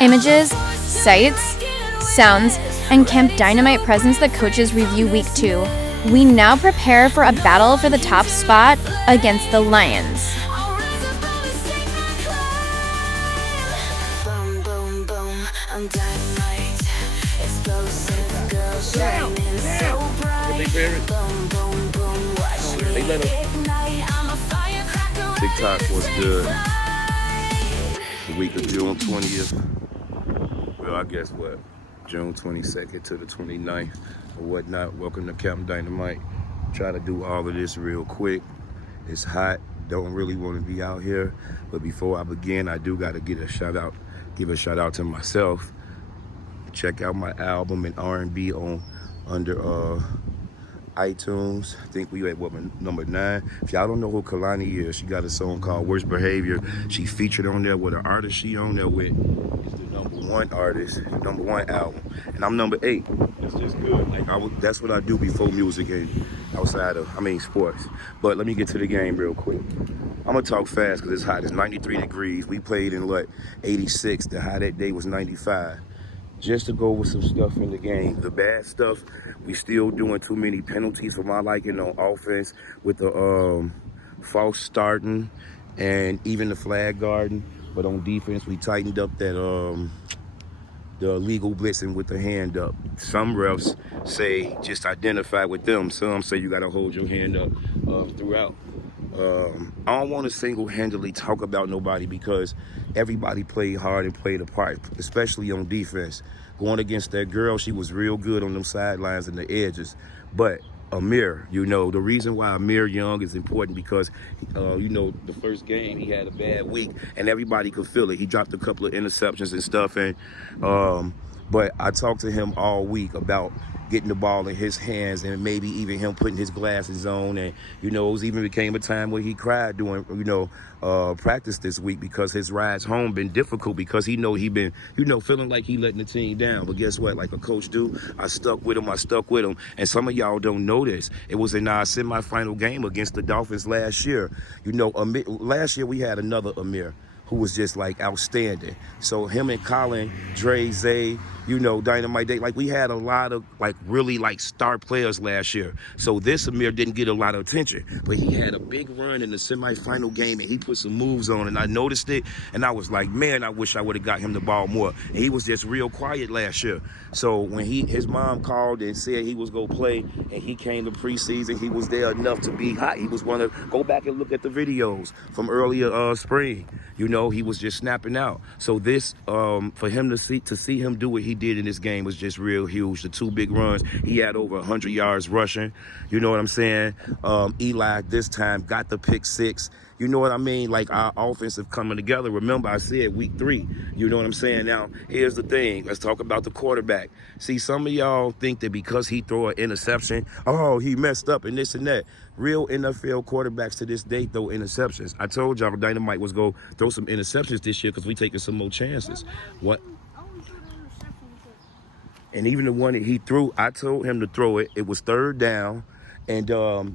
Images, sights, sounds, and Camp Dynamite presents the coaches review week 2. We now prepare for a battle for the top spot against the Lions. Boom, boom, boom, I'm dynamite. Explosive girls shining so bright. Boom, boom, boom, watch me ignite. I'm a firecracker. TikTok was good. The week of June 20th. Well, I guess what? June 22nd to the 29th or whatnot. Welcome to Camp Dynamite. Try to do all of this real quick. It's hot. Don't really want to be out here. But before I begin, I do got to give a shout out to myself. Check out my album in R&B under iTunes. I think we at number 9. If y'all don't know who Kalani is, she got a song called Worst Behavior. She featured on there with an artist she on there with. It's the #1 artist, #1 album. And I'm number 8. That's just good. Like that's what I do before music and outside of, sports. But let me get to the game real quick. I'm gonna talk fast because it's hot. It's 93 degrees. We played in 86. The high that day was 95. Just to go over some stuff in the game. The bad stuff, we still doing too many penalties for my liking on offense with the false starting and even the flag guarding. But on defense, we tightened up that the illegal blitzing with the hand up. Some refs say just identify with them. Some say you gotta hold your hand up throughout. I don't want to single-handedly talk about nobody because everybody played hard and played a part, especially on defense. Going against that girl, she was real good on them sidelines and the edges. But Amir, the reason why Amir Young is important because, the first game he had a bad week and everybody could feel it. He dropped a couple of interceptions and stuff, but I talked to him all week about getting the ball in his hands and maybe even him putting his glasses on. And, it was even became a time where he cried during, practice this week because his rides home been difficult because he been, feeling like he letting the team down. But guess what? Like a coach do, I stuck with him. And some of y'all don't know this. It was in our semifinal game against the Dolphins last year. Last year we had another Amir who was just outstanding. So him and Colin, Dre, Zay, Dynamite, we had a lot of really star players last year. So this Amir didn't get a lot of attention, but he had a big run in the semifinal game and he put some moves on and I noticed it and I was like, man, I wish I would have got him the ball more. And he was just real quiet last year. So when his mom called and said he was gonna play and he came to preseason, he was there enough to be hot. He was one to go back and look at the videos from earlier spring. He was just snapping out. So this, for him to see him do what he did in this game was just real huge. The 2 big runs, he had over 100 yards rushing. You know what I'm saying? Eli this time got the pick 6. You know what I mean? Our offensive coming together. Remember, I said week 3. You know what I'm saying? Now, here's the thing. Let's talk about the quarterback. See, some of y'all think that because he threw an interception, he messed up and this and that. Real NFL quarterbacks to this day throw interceptions. I told y'all Dynamite was going to throw some interceptions this year because we taking some more chances. What? And even the one that he threw, I told him to throw it. It was 3rd down. And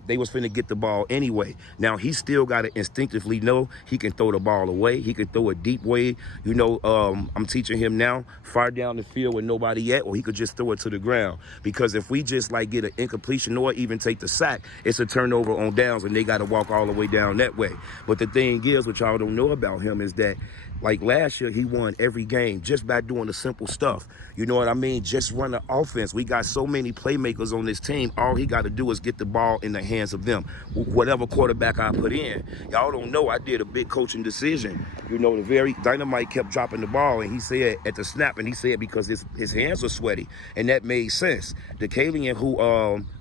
they was finna get the ball anyway. Now, he still got to instinctively know he can throw the ball away. He can throw a deep way. I'm teaching him now, far down the field with nobody at, or he could just throw it to the ground. Because if we just get an incompletion or even take the sack, it's a turnover on downs and they got to walk all the way down that way. But the thing is, what y'all don't know about him is that last year, he won every game just by doing the simple stuff. You know what I mean? Just run the offense. We got so many playmakers on this team. All he got to do is get the ball in the hands of them. Whatever quarterback I put in. Y'all don't know I did a big coaching decision. The very Dynamite kept dropping the ball, and he said at the snap, and he said because his hands are sweaty, and that made sense. The Kalian who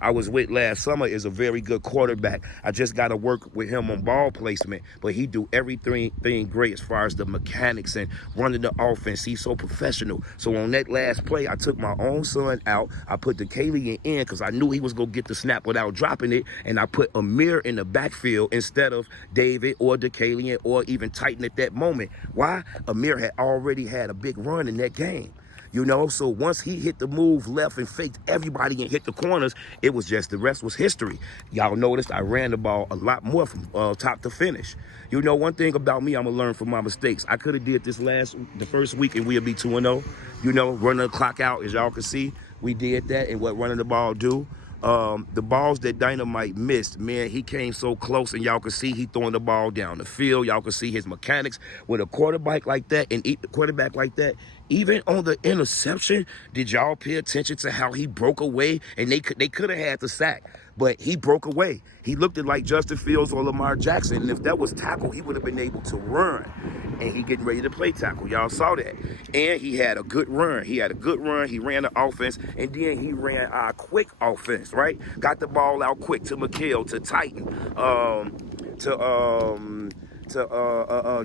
I was with last summer is a very good quarterback. I just got to work with him on ball placement, but he do everything great as far as the mechanics and running the offense. He's so professional. So on that last play, I took my own son out. I put the Kalian in because I knew he was going to get the snap without dropping it, and I put Amir in the backfield instead of David or DeKalian or even Titan at that moment. Why? Amir had already had a big run in that game. You know, so once he hit the move left and faked everybody and hit the corners, it was just the rest was history. Y'all noticed I ran the ball a lot more from top to finish. You know, one thing about me, I'm gonna learn from my mistakes. I could have did this the first week and we'll be 2-0. You know, running the clock out, as y'all can see, we did that. And what running the ball do? The balls that Dynamite missed, man, he came so close, and y'all can see he throwing the ball down the field. Y'all can see his mechanics with a quarterback like that and quarterback like that. Even on the interception, did y'all pay attention to how he broke away? And they could have had the sack, but he broke away. He looked at like Justin Fields or Lamar Jackson, and if that was tackle, he would have been able to run. And he getting ready to play tackle. Y'all saw that. And he had a good run. He ran the offense, and then he ran our quick offense, right? Got the ball out quick to McHale, to Titan,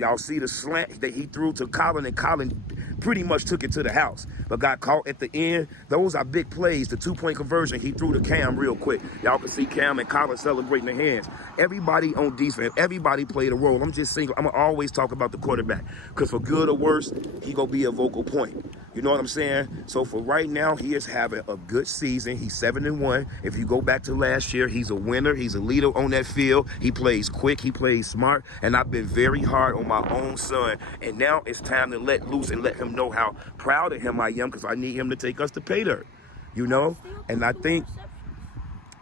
y'all see the slant that he threw to Colin, and Colin pretty much took it to the house, but got caught at the end. Those are big plays. The 2-point conversion, he threw to Cam real quick. Y'all can see Cam and Colin celebrating their hands. Everybody on defense, everybody played a role. I'm just saying, I'm gonna always talk about the quarterback, because for good or worse, he gonna be a vocal point. You know what I'm saying? So for right now, he is having a good season. He's 7-1. If you go back to last year, he's a winner. He's a leader on that field. He plays quick. He plays smart. And I've been very hard on my own son. And now it's time to let loose and let him know how proud of him I am, because I need him to take us to pay dirt. You know? And I think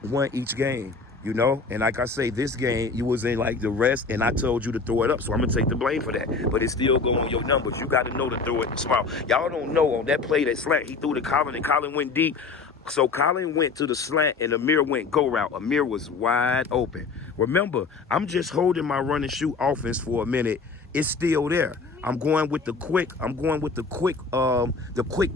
won each game. You know, and like I say, this game, you was in like the rest, and I told you to throw it up, so I'm going to take the blame for that. But it's still going on your numbers. You got to know to throw it small. Y'all don't know, on that play, that slant, he threw to Colin, and Colin went deep. So Colin went to the slant, and Amir went go route. Amir was wide open. Remember, I'm just holding my run and shoot offense for a minute. It's still there. I'm going with the quick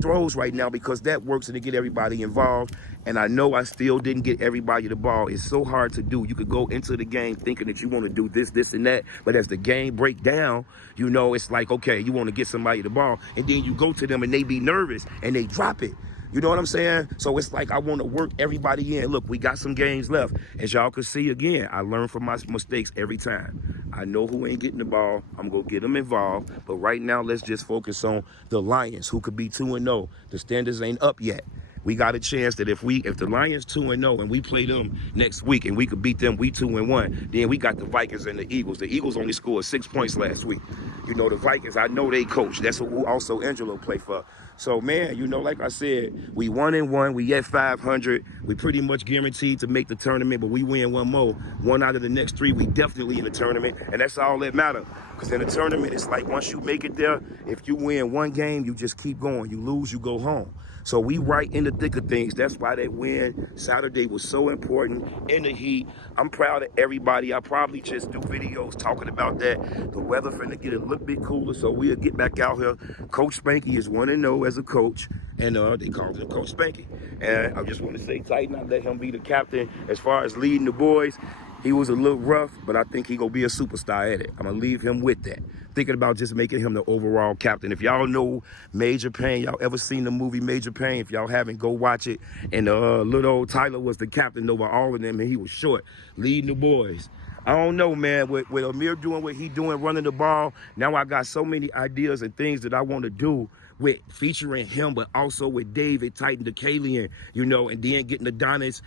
throws right now, because that works and to get everybody involved. And I know I still didn't get everybody the ball. It's so hard to do. You could go into the game thinking that you want to do this, and that. But as the game break down, you know, it's like, okay, you want to get somebody the ball, and then you go to them and they be nervous and they drop it. You know what I'm saying? So it's like I want to work everybody in. Look, we got some games left. As y'all can see, again, I learn from my mistakes every time. I know who ain't getting the ball. I'm going to get them involved. But right now, let's just focus on the Lions, who could be 2-0. The standards ain't up yet. We got a chance that if the Lions 2-0 and we play them next week and we could beat them, we 2-1, then we got the Vikings and the Eagles. The Eagles only scored 6 points last week. You know, the Vikings, I know they coach. That's who also Angelo play for. So, man, you know, like I said, we 1-1. We at 500. We pretty much guaranteed to make the tournament, but we win one more. One out of the next 3, we definitely in the tournament, and that's all that matters. Because in the tournament, it's like once you make it there, if you win one game, you just keep going. You lose, you go home. So we right in the thick of things. That's why that win Saturday was so important in the heat. I'm proud of everybody. I probably just do videos talking about that. The weather finna get a little bit cooler, so we'll get back out here. Coach Spanky is 1-0 as a coach, and they call him Coach Spanky. And I just want to say, Titan, I let him be the captain. As far as leading the boys, he was a little rough, but I think he gonna be a superstar at it. I'm gonna leave him with that. Thinking about just making him the overall captain. If y'all know Major Payne, y'all ever seen the movie Major Payne? If y'all haven't, go watch it. And little old Tyler was the captain over all of them, and he was short, leading the boys. I don't know, man, with Amir doing what he doing, running the ball, now I got so many ideas and things that I want to do with featuring him, but also with David, Titan, DeKalian, you know, and then getting Adonis,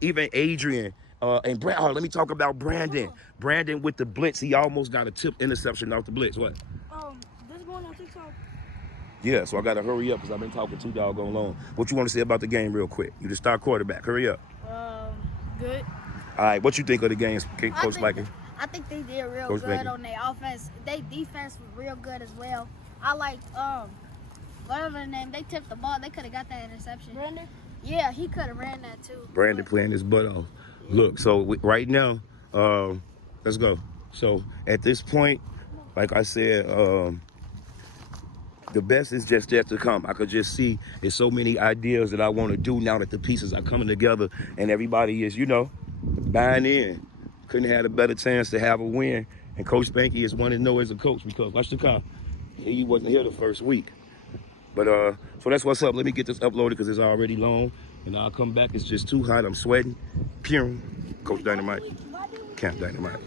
even Adrian. And let me talk about Brandon. Brandon with the blitz, he almost got a tip interception off the blitz. What? This going on TikTok. Yeah, so I got to hurry up because I've been talking too doggone long. What you want to say about the game real quick? You the star quarterback. Hurry up. Good. All right, what you think of the game, Coach Spanky? I think they did real Coach good Spanky. on their offense. They defense was real good as well. I like whatever the name, they tipped the ball. They could have got that interception. Brandon? Yeah, he could have ran that too. Brandon playing his butt off. Yeah. Look, so right now, let's go. So at this point, like I said, the best is just yet to come. I could just see there's so many ideas that I want to do now that the pieces are coming together and everybody is, you know, buying in. Couldn't have had a better chance to have a win. And Coach Spanky is 1-0 as a coach because watch the car. He wasn't here the first week. But so that's what's up. Let me get this uploaded because it's already long. And I'll come back. It's just too hot. I'm sweating. Pew. Coach Dynamite. Camp Dynamite.